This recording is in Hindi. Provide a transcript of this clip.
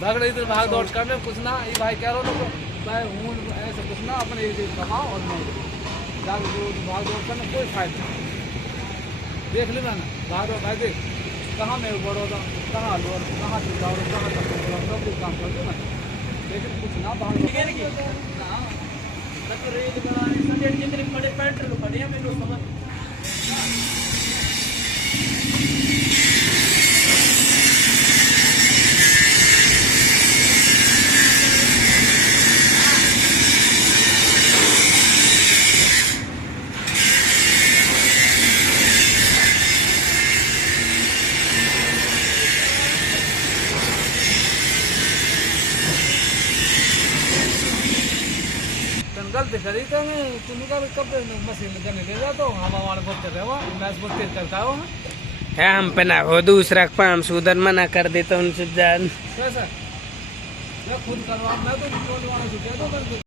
भाग रही तो भाग दौड़ कर ले कुछ ना ये भाई कह रहा हूँ भाई हूँ ऐसे कुछ ना अपने ये कमाओ और नहीं जाके जो भाग दौड़ करने कोई फायदा नहीं। देख ले मैंने भाग दौड़ भाई देख कहाँ मैं बड़ौदा कहाँ लोर कहाँ चिल्लाओ कहाँ तक सब कुछ काम कर दो मैंने लेकिन कुछ ना भाग दौड़ गलती करी तो तुम कब मशीन करने ले जाता हूँ हवा वाले बोलते रहे वो मैच बहुत तेज करता है है हम पे ना हो दूसरा पाम सुधर मना कर देता उनसे जान कैसा मैं खुद करवा मैं तो